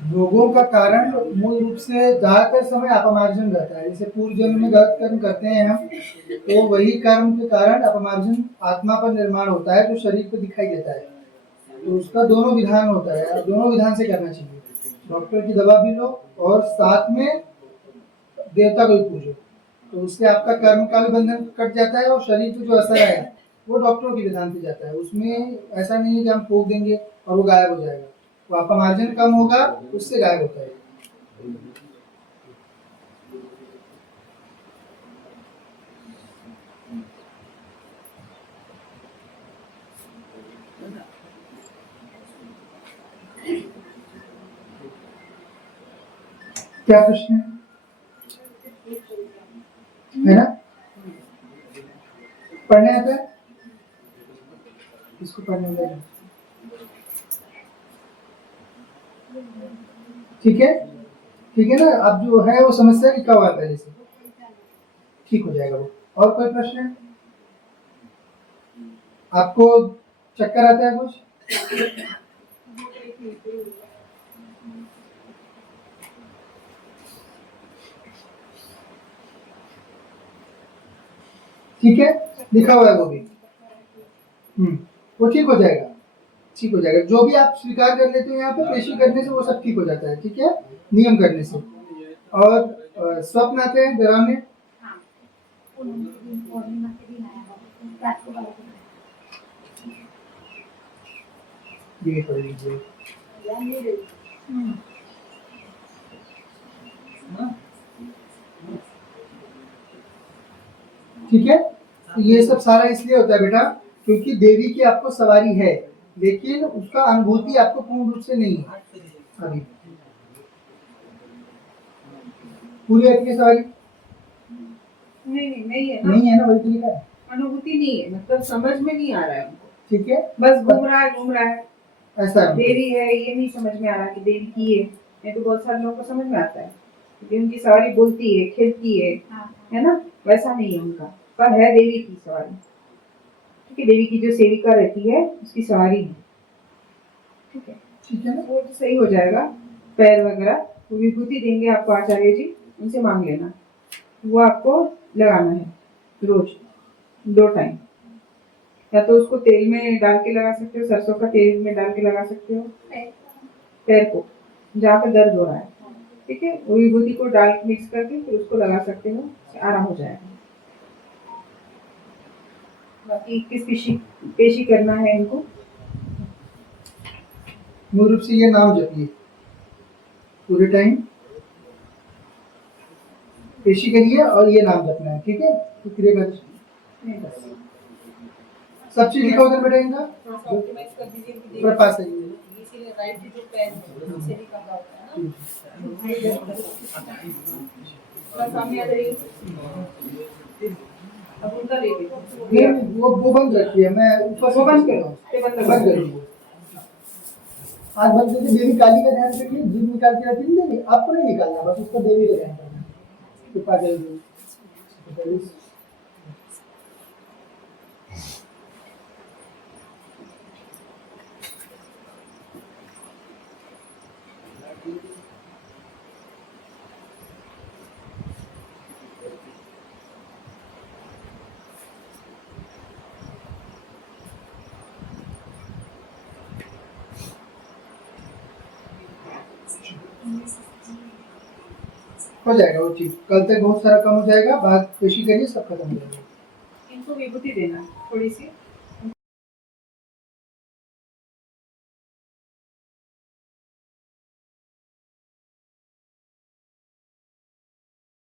रोगों का कारण मूल रूप से ज्यादातर समय अपमार्जन रहता है। जैसे पूर्व जन्म में गलत कर्म करते हैं हम, तो वही कर्म के कारण अपमार्जन आत्मा पर निर्माण होता है, जो शरीर पर दिखाई देता है। तो उसका दोनों विधान होता है, दोनों विधान से करना चाहिए। डॉक्टर की दवा भी लो और साथ में देवता को भी पूजो, तो उससे आपका कर्म का भी बंधन कट जाता है और शरीर पर जो असर है वो डॉक्टरों के विधान से जाता है। उसमें ऐसा नहीं है कि हम फूक देंगे और वो गायब हो जाएगा। तो आपका मार्जिन कम होगा, उससे गायब होता है। क्या प्रश्न है ना? पढ़ने आता है? इसको पढ़ने लगे। ठीक है, ठीक है ना? अब जो है वो समस्या लिखा हुआ है पहले से, ठीक हो जाएगा वो। और कोई प्रश्न है? आपको चक्कर आता है कुछ? ठीक है, लिखा हुआ है वो भी। वो ठीक हो जाएगा, ठीक हो जाएगा। जो भी आप स्वीकार कर लेते हो यहाँ पे पेशी करने से वो सब ठीक हो जाता है। ठीक है, नियम करने से। और स्वप्न आते हैं डरावने? ये पढ़ लीजिए। ठीक है, तो ये सब सारा इसलिए होता है बेटा क्योंकि देवी की आपको सवारी है, लेकिन उसका अनुभूति आपको पूर्ण रूप से नहीं है अभी। पूरी आती है सवारी? नहीं है ना, नहीं है ना, वही तो लिखा है। अनुभूति नहीं है, मतलब समझ में नहीं आ रहा है उनको। ठीक है, बस घूम रहा है ऐसा है। देवी है ये नहीं समझ में आ रहा कि देवी की है। नहीं तो बहुत सारे लोगों को समझ में आता है क्योंकि उनकी सवारी बोलती है, खेलती है ना, वैसा नहीं है उनका, पर है देवी की सवारी। ठीक है, देवी की जो सेविका रहती है उसकी सवारी है। ठीक है ना, वो तो सही हो जाएगा। पैर वगैरह विभूति देंगे आपको आचार्य जी, उनसे मांग लेना, वो आपको लगाना है रोज 2 टाइम। या तो उसको तेल में डाल के लगा सकते हो, सरसों का तेल में डाल के लगा सकते हो पैर को जहाँ पे दर्द हो रहा है। ठीक है, वो विभूति को डाल मिक्स करके फिर उसको लगा सकते हो, आराम हो जाएगा। बाकी किस पेशी करना है इनको? मूल रूप से ये नाम जपिए पूरे टाइम, पेशी करिए और ये नाम जपना है। ठीक है, तो क्रिया सब चीज लिखा उधर बेटा इनका ऊपर पास है। राइट जो पेन से भी करना होता है ना, सामने आ जाएगी। अब उनका ले लीजिए, वो बंद रखिए, मैं ऊपर वो बंद करो, बंद करिए। आज बंद करके देवी काली का ध्यान रखिए, जीव निकाल के रखिए। नहीं, आपको नहीं निकालना, बस उसको देवी का ध्यान रखना। कृपा करिए। हो जाएगा वो ठीक, कल तक बहुत सारा कम हो जाएगा। बाद पेशी करिए, सब खत्म हो जाएगा। इनको विभूति देना थोड़ी सी।